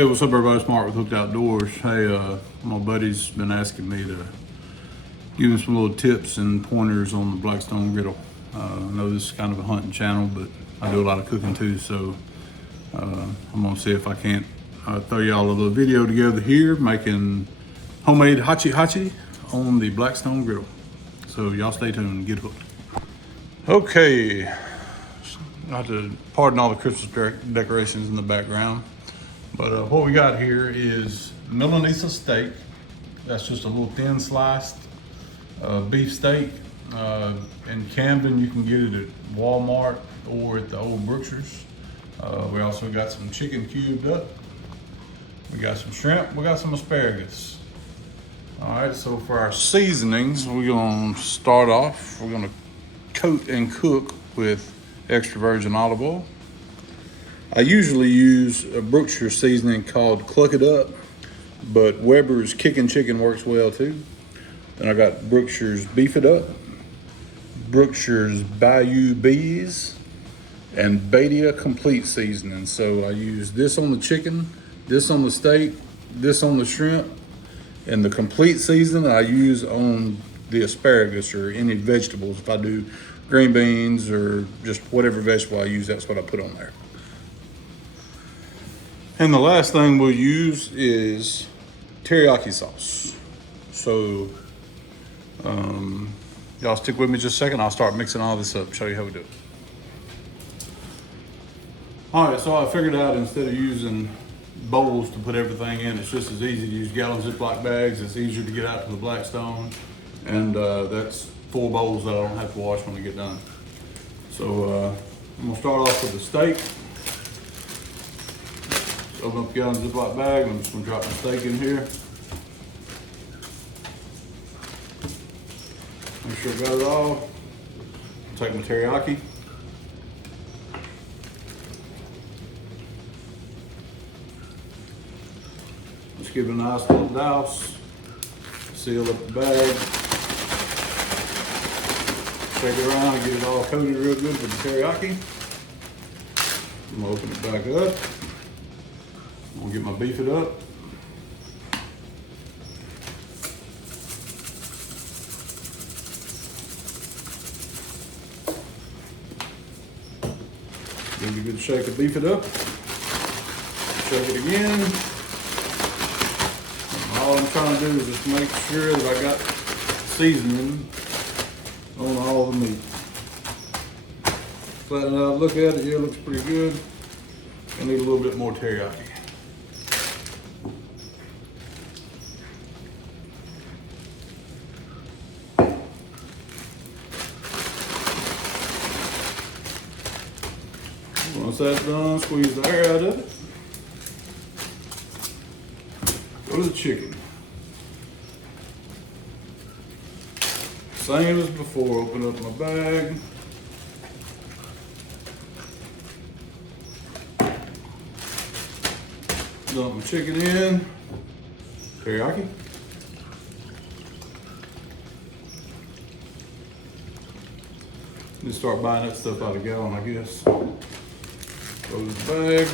Hey, what's up everybody, Smart with Hooked Outdoors. Hey, my buddy's been asking me to give him some little tips and pointers on the Blackstone griddle. I know this is kind of a hunting channel, but I do a lot of cooking too, so I'm gonna see if I can't throw y'all a little video together here making homemade Hachi Hachi on the Blackstone griddle. So y'all stay tuned and get hooked. Okay, not to pardon all the Christmas decorations in the background. But what we got here is Milanesa steak. That's just a little thin sliced beef steak. In Camden, you can get it at Walmart or at the old Brookshire's. We also got some chicken cubed up. We got some shrimp, we got some asparagus. All right, so for our seasonings, we're gonna start off, we're gonna coat and cook with extra virgin olive oil. I usually use a Brookshire seasoning called Cluck It Up, but Weber's Kickin' Chicken works well too. Then I got Brookshire's Beef It Up, Brookshire's Bayou Bees, and Badia Complete Seasoning. So I use this on the chicken, this on the steak, this on the shrimp, and the complete seasoning I use on the asparagus or any vegetables. If I do green beans or just whatever vegetable I use, that's what I put on there. And the last thing we'll use is teriyaki sauce. So y'all stick with me just a second. I'll start mixing all this up, show you how we do it. All right, so I figured out instead of using bowls to put everything in, it's just as easy to use gallon Ziploc bags. It's easier to get out to the Blackstone. And that's 4 bowls that I don't have to wash when I get done. So I'm gonna start off with the steak. Open up a gallon Ziploc bag. I'm just gonna drop the steak in here. Make sure I got it all. Take my teriyaki. Just give it a nice little douse. Seal up the bag. Shake it around and get it all coated real good with the teriyaki. I'm gonna open it back up. I'm gonna get my Beef It Up. Give it a good shake of Beef It Up. Shake it again. And all I'm trying to do is just make sure that I got seasoning on all the meat. Flatten it out, look at it, yeah, it looks pretty good. I need a little bit more teriyaki. Once that's done, squeeze the air out of it. Go to the chicken. Same as before, open up my bag. Dump my chicken in. Teriyaki. Just start buying that stuff out of gallon, I guess. Close the bag.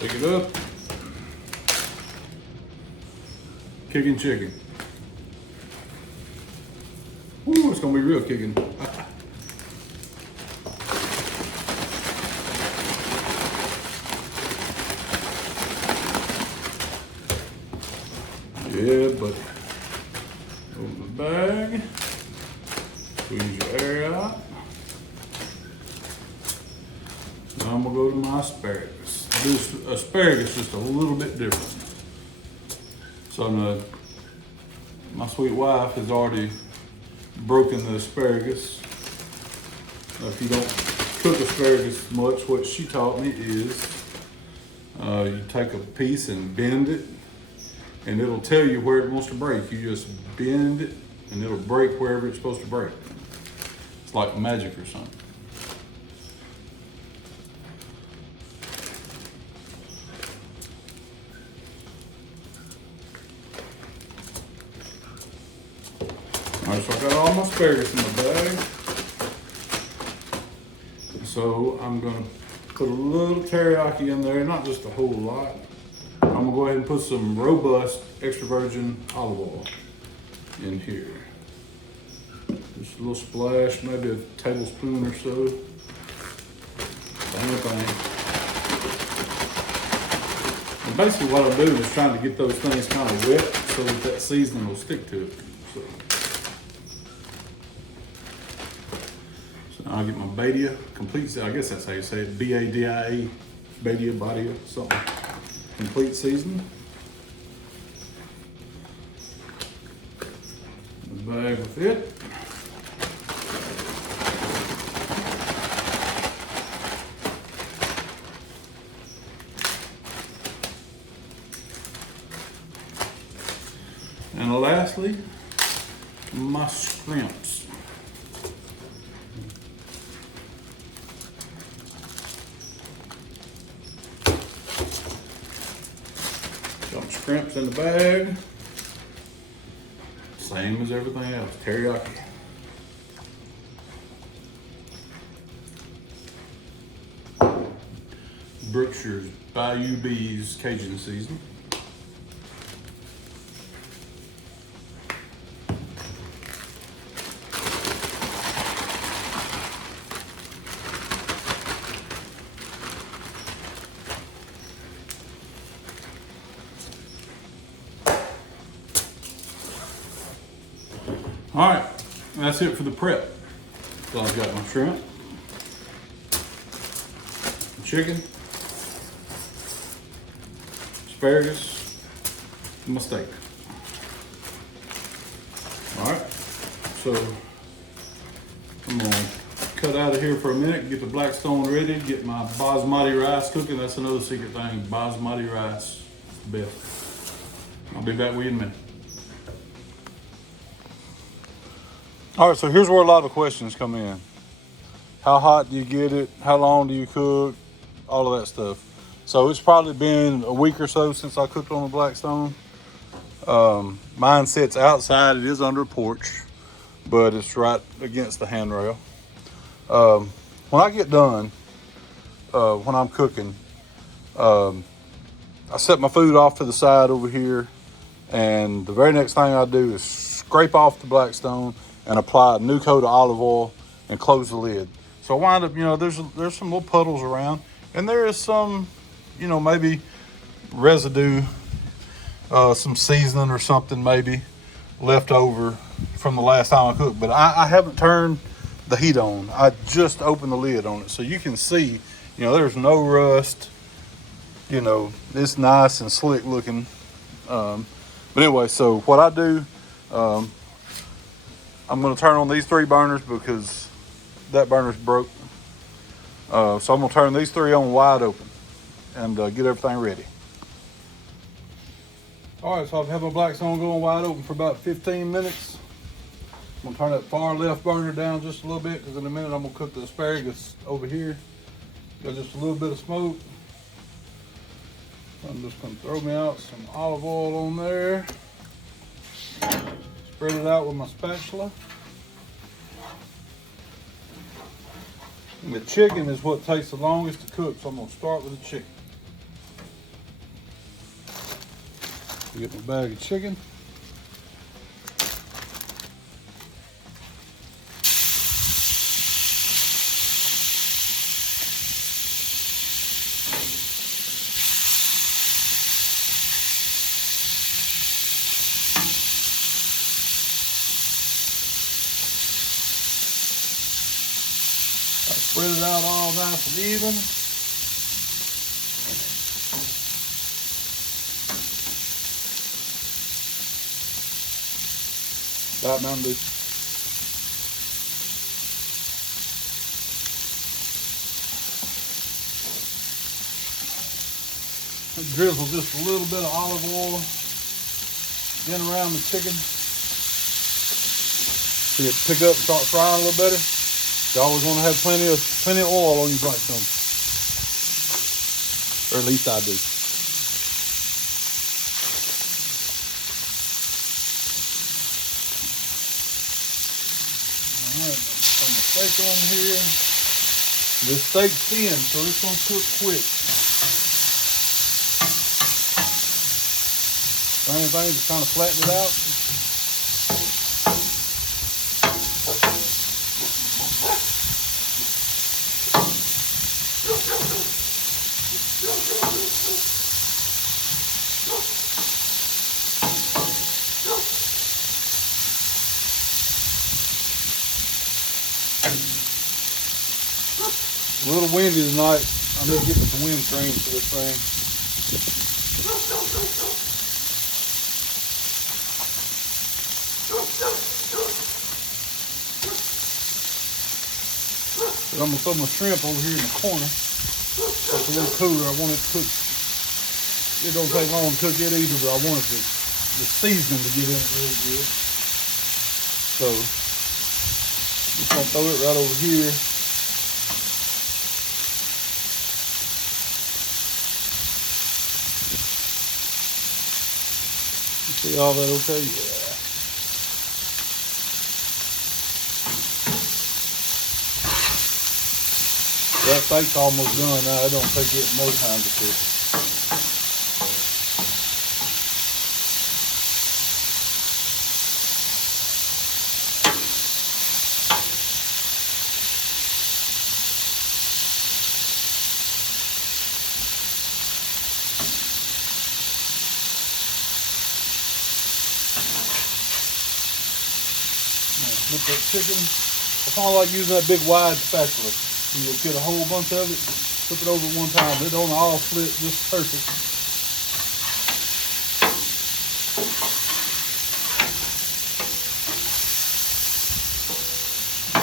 Shake it up. Kicking chicken. Ooh, it's gonna be real kicking. Yeah, but open the bag. Squeeze your air out. Now I'm gonna go to my asparagus. I do asparagus just a little bit different. So my sweet wife has already broken the asparagus. Now, if you don't cook asparagus much, what she taught me is you take a piece and bend it, and it'll tell you where it wants to break. You just bend it, and it'll break wherever it's supposed to break. It's like magic or something. All right, so I got all my asparagus in my bag. So I'm gonna Put a little teriyaki in there, not just a whole lot. I'm gonna go ahead and put some robust extra virgin olive oil in here. Just a little splash, maybe a tablespoon or so. Same thing. And basically what I'm doing is trying to get those things kind of wet so that seasoning will stick to it. So now I'll get my Badia complete, I guess that's how you say it, B-A-D-I-A, Badia, something. Complete seasoning. The bag with it. And lastly, my shrimps. Some shrimps in the bag. Same as everything else, teriyaki. Brookshire's Bayou Bees Cajun seasoning. All right, that's it for the prep. So I've got my shrimp, chicken, asparagus, and my steak. All right, so I'm gonna cut out of here for a minute, get the Blackstone ready, get my basmati rice cooking. That's another secret thing, basmati rice, the best. I'll be back with you in a minute. All right, so here's where a lot of questions come in. How hot do you get it? How long do you cook? All of that stuff. So it's probably been a week or so since I cooked on the Blackstone. Mine sits outside. It is under a porch, but it's right against the handrail. When I get done, when I'm cooking, I set my food off to the side over here, and the very next thing I do is scrape off the Blackstone and apply a new coat of olive oil and close the lid. So I wind up, there's some little puddles around, and there is some, maybe residue, some seasoning or something maybe left over from the last time I cooked. But I haven't turned the heat on. I just opened the lid on it. So you can see, there's no rust. It's nice and slick looking. But anyway, so what I do, I'm going to turn on these 3 burners because that burner's broke. So I'm going to turn these 3 on wide open and get everything ready. All right, so I've had my Blackstone going wide open for about 15 minutes. I'm going to turn that far left burner down just a little bit because in a minute I'm going to cook the asparagus over here. Got just a little bit of smoke. I'm just going to throw me out some olive oil on there. Spread it out with my spatula. And the chicken is what takes the longest to cook, so I'm going to start with the chicken. Get my bag of chicken. Spread it out all nice and even. About Mountain Dew. Drizzle just a little bit of olive oil in around the chicken. See it pick up and start frying a little better. You always want to have plenty of oil on your Blackstone. Or at least I do. Alright, put my steak on here. This steak's thin, so it's gonna cook quick. Same thing, just kind of flatten it out. A little windy tonight. I need to get with the wind screen for this thing. But I'm gonna throw my shrimp over here in the corner. It's a little cooler. I want it to cook. It don't take long to cook it either, but I want it to, the seasoning to get in it really good. So just gonna throw it right over here. See all that okay? Yeah. That steak's almost done now. It don't take it no time to cook. Flip that chicken. I kind of like using that big wide spatula. You get a whole bunch of it, flip it over at one time. It don't all flip just perfect.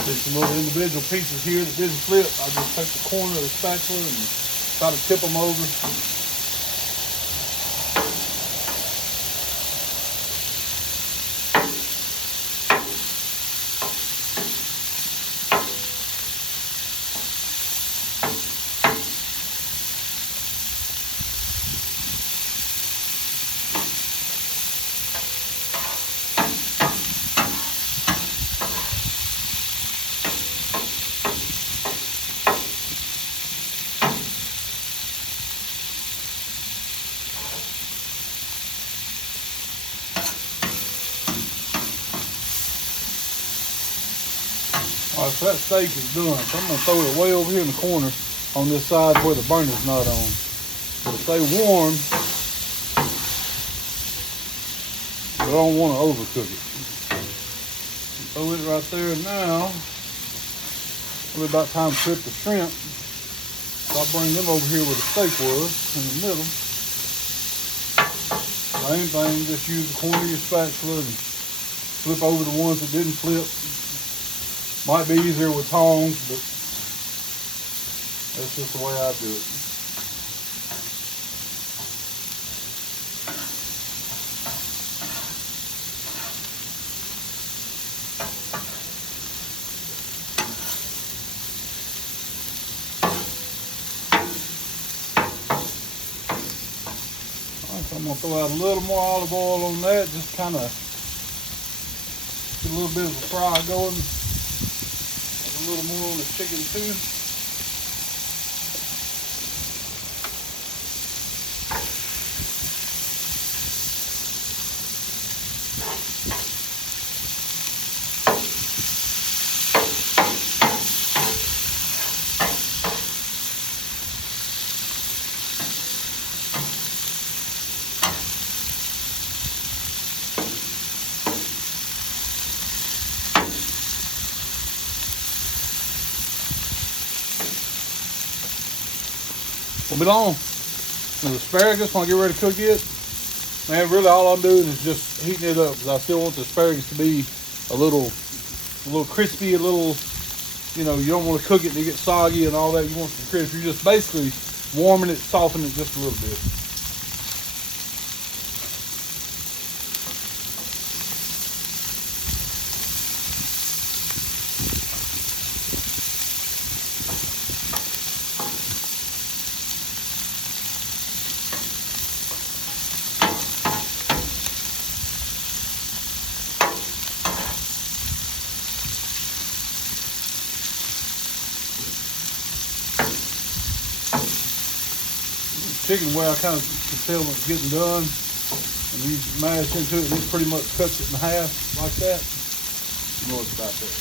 There's some little individual pieces here that didn't flip. I just take the corner of the spatula and try to tip them over. All right, so that steak is done. So I'm gonna throw it way over here in the corner on this side where the burner's not on. It'll stay warm, but I don't want to overcook it. Throw it right there now. It's about time to flip the shrimp. So I'll bring them over here where the steak was, in the middle. Same thing, just use the corner of your spatula and flip over the ones that didn't flip. Might be easier with tongs, but that's just the way I do it. Alright, so I'm going to throw out a little more olive oil on that, just kind of get a little bit of a fry going. A little more on the chicken too. Won't be long. The asparagus, when I get ready to cook it, man, really all I'm doing is just heating it up because I still want the asparagus to be a little crispy, a little, you know, you don't want to cook it and it get soggy and all that. You want some crisp. You're just basically warming it, softening it just a little bit. chicken where I kind of can tell when it's getting done. And you mash into it, and it pretty much cuts it in half like that. You know it's about there.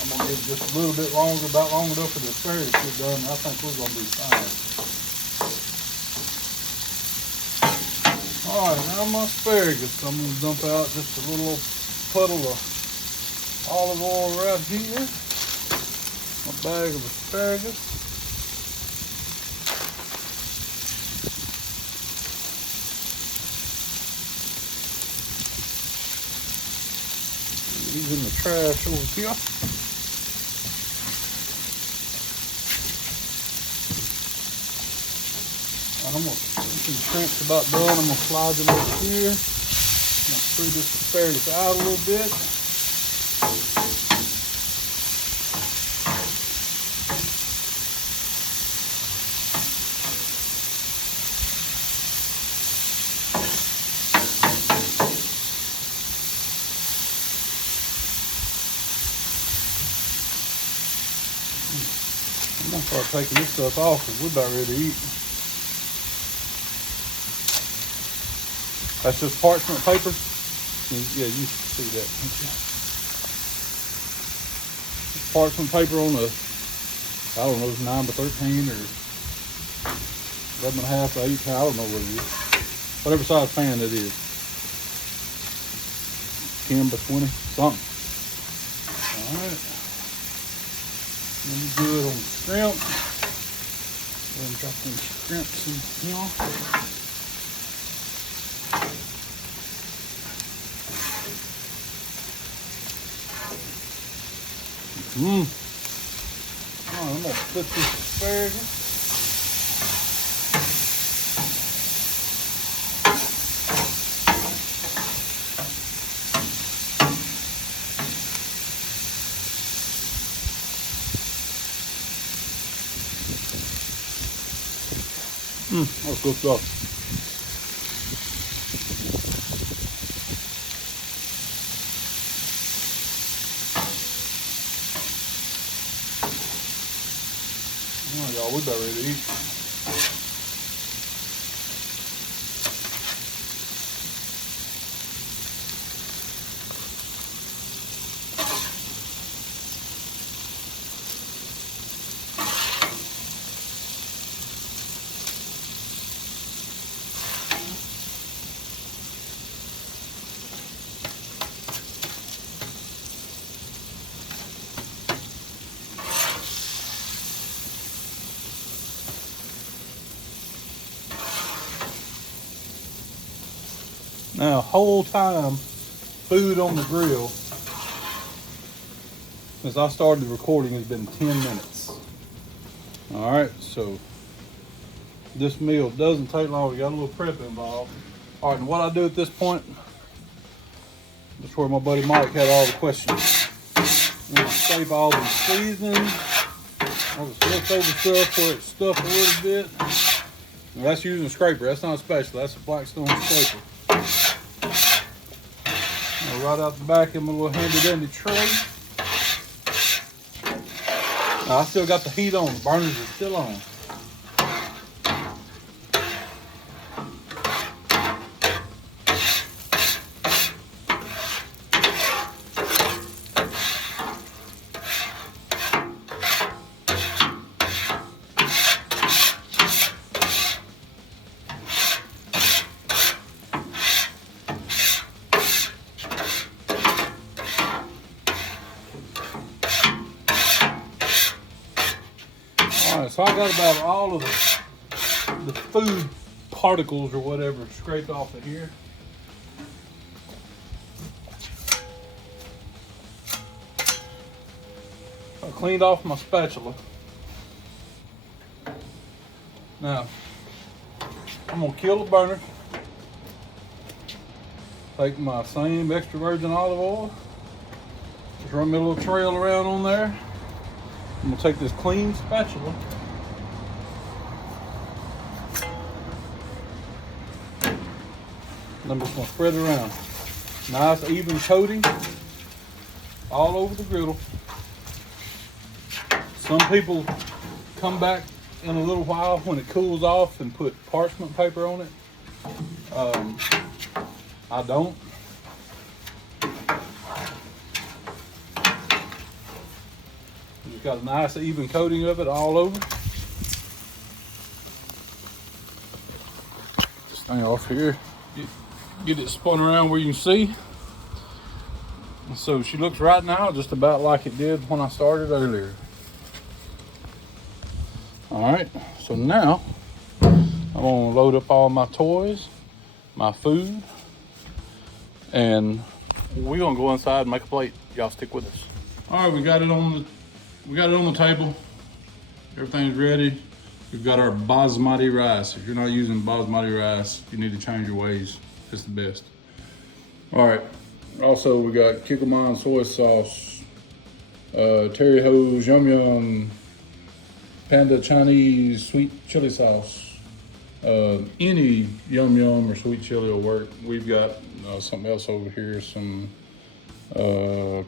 I'm gonna give it just a little bit longer, about long enough for the asparagus to get done. And I think we're gonna be fine. All right, now my asparagus. I'm gonna dump out just a little puddle of olive oil right here. My bag of asparagus. These in the trash over here. And I'm gonna, some shrimp's about done. I'm gonna slide them over here. I'm gonna spread this asparagus out a little bit. I'm gonna start taking this stuff off because we're about ready to eat. That's just parchment paper. Yeah, you see that. Parchment paper on a, I don't know, it's 9x13 or 11.5 by 8. I don't know what it is. Whatever size pan it is. 10x20, something. All right. Let me do it on the shrimp. Go ahead and drop them shrimps in here. All right, I'm gonna put this asparagus. That's good stuff. All right, y'all, we about ready to eat. Now, whole time, food on the grill, since I started recording, has been 10 minutes. All right, so this meal doesn't take long. We got a little prep involved. All right, and what I do at this point, that's where my buddy Mike had all the questions. I'm gonna scrape all the seasoning, all the leftover stuff where it's stuffed a little bit. Now, that's using a scraper. That's not a special. That's a Blackstone scraper. Right out the back of my little handy dandy tray. Now, I still got the heat on. The burners are still on. So I got about all of the food particles or whatever scraped off of here. I cleaned off my spatula. Now, I'm gonna kill the burner. Take my same extra virgin olive oil. Just run me a little trail around on there. I'm gonna take this clean spatula. I'm just gonna spread it around. Nice even coating all over the griddle. Some people come back in a little while when it cools off and put parchment paper on it. I don't. It's got a nice even coating of it all over. This thing off here. Get it spun around where you can see. So she looks right now just about like it did when I started earlier. All right, so now I'm gonna load up all my toys, my food, and we're gonna go inside and make a plate. Y'all stick with us. All right, we got it on the table. Everything's ready. We've got our basmati rice. If you're not using basmati rice, you need to change your ways. It's the best. All right. Also, we got kikkoman soy sauce, terry hose, yum yum, panda Chinese sweet chili sauce. Any yum yum or sweet chili will work. We've got something else over here, some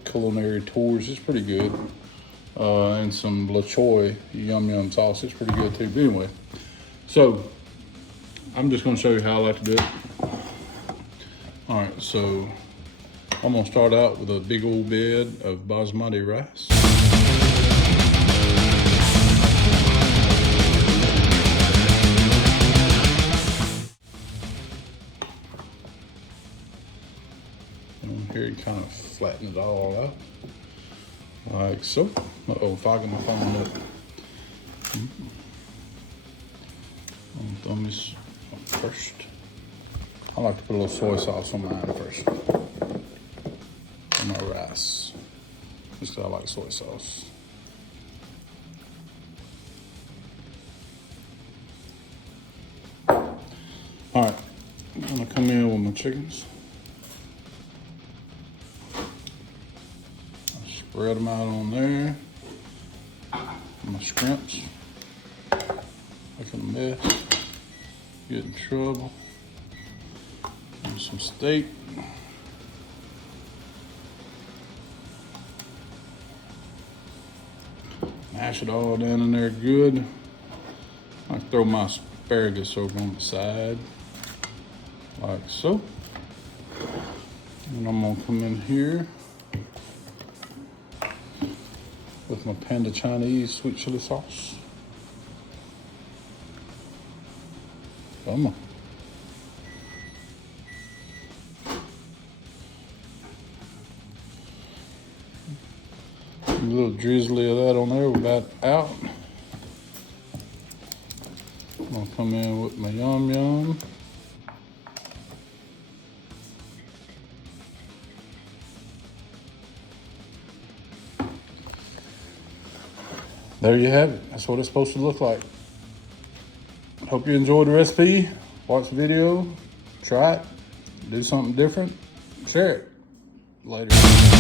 culinary tours. It's pretty good. And some la choy yum yum sauce. It's pretty good too. But anyway, so I'm just gonna show you how I like to do it. All right, so I'm gonna start out with a big old bed of basmati rice. And here you kind of flatten it all out, like so. Uh-oh, fogging my phone up. I'm gonna throw this up first. I like to put a little soy sauce on mine first. On my rice. Just 'cause I like soy sauce. All right, I'm gonna come in with my chickens. I'll spread them out on there. My shrimps. Making a mess. Get in trouble. And some steak. Mash it all down in there good. I throw my asparagus over on the side, like so. And I'm gonna come in here with my panda Chinese sweet chili sauce. Come on. A little drizzly of that on there, we're about out. I'm gonna come in with my yum yum. There you have it. That's what it's supposed to look like. Hope you enjoyed the recipe. Watch the video, try it, do something different, share it. Later.